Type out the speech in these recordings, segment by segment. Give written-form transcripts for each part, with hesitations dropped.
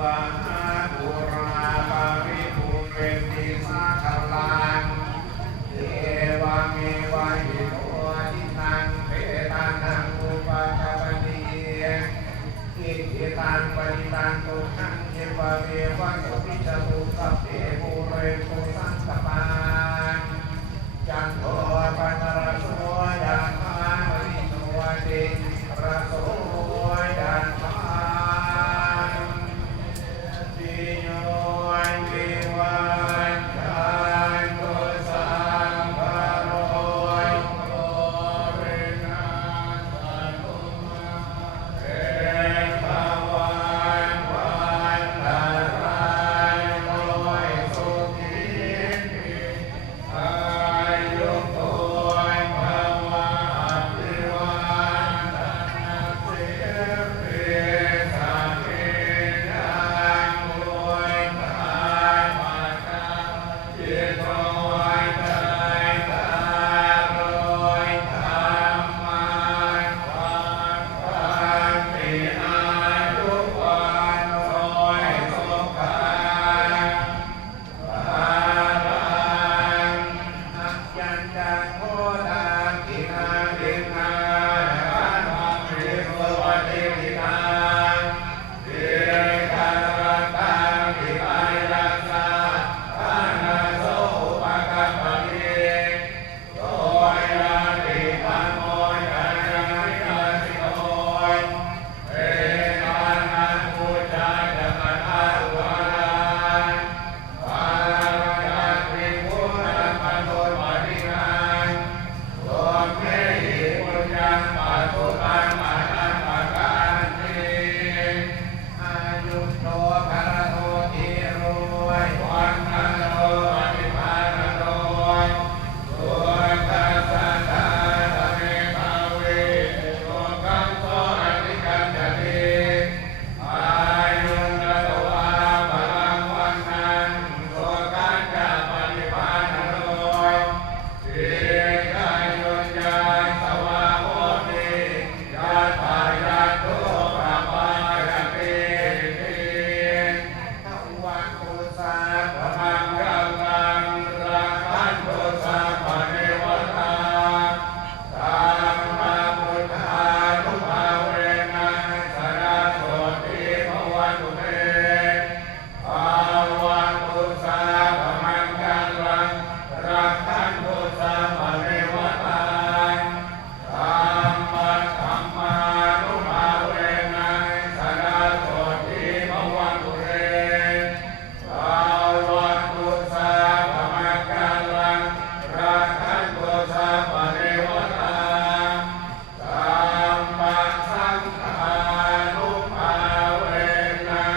วะปุราปาริปุเรนติสาคลังเอวะเมวะอิโตทินังเปตังนังอุปกัปปติอิทิตังปฏิตังตุขังเยวะเมวะสุปิจตุสัพเพปุเรนตุสังกปาจันโทปนรสโสยะถาวะริโนติระโสยะถาติโยวิวันจันตุสัมภโรโยเรนะสันตุมาเอตวันวันตรายโยสุขีอายุโกยภวะอภิวันตนาสิริสังเกตังโวยทายปัจจาจิตโตใจตาโรยธรรมังวันวันติอายุวันโรยสุขังภาลังอัจจันจังโหตังกินาดินาอันมังริโสวติปิตังเทกัรตังวิไลยัสสะอานาโสอุปกัปปติโตยะติธัมโมยะยังยะสิโตเอตังนังพุทธะจักขันวาลังปาลังติพุทธังปะโตปะรินังโสเมหิปุญญังปะทุตังมานังปะกันติอายุโตภะระโตติโรยวันนันโตอภิปาณโตสุขัสสะทาตะเมภาเวโลกัสโสอธิกัจจติอายุนโตวาพลังวันนังโลกัสสะปฏิปาณโตสิกายุญญาสวะโหติยัตถายาตุปะปายติติทวังตุสาภะมังกัลลังรักขันตุสัพพะเทวตาสัมมาพุทธานุภาเวนะสรณโสติภวันตุเตภวังตุสาภะมังกัลลังรักขันตุสัพพะเทวตาสัมมาสัมมานุภาเวนะสรณโสติภวันตุเตภวังตุสาภะมังกัลลังรักขันตุสัพพะเทวตาสัมมาสังฆานุภาเวนะ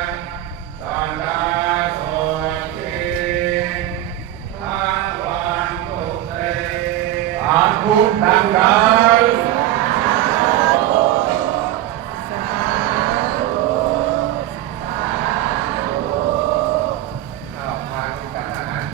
สรณโสติภวันตุเต อาคุดังดา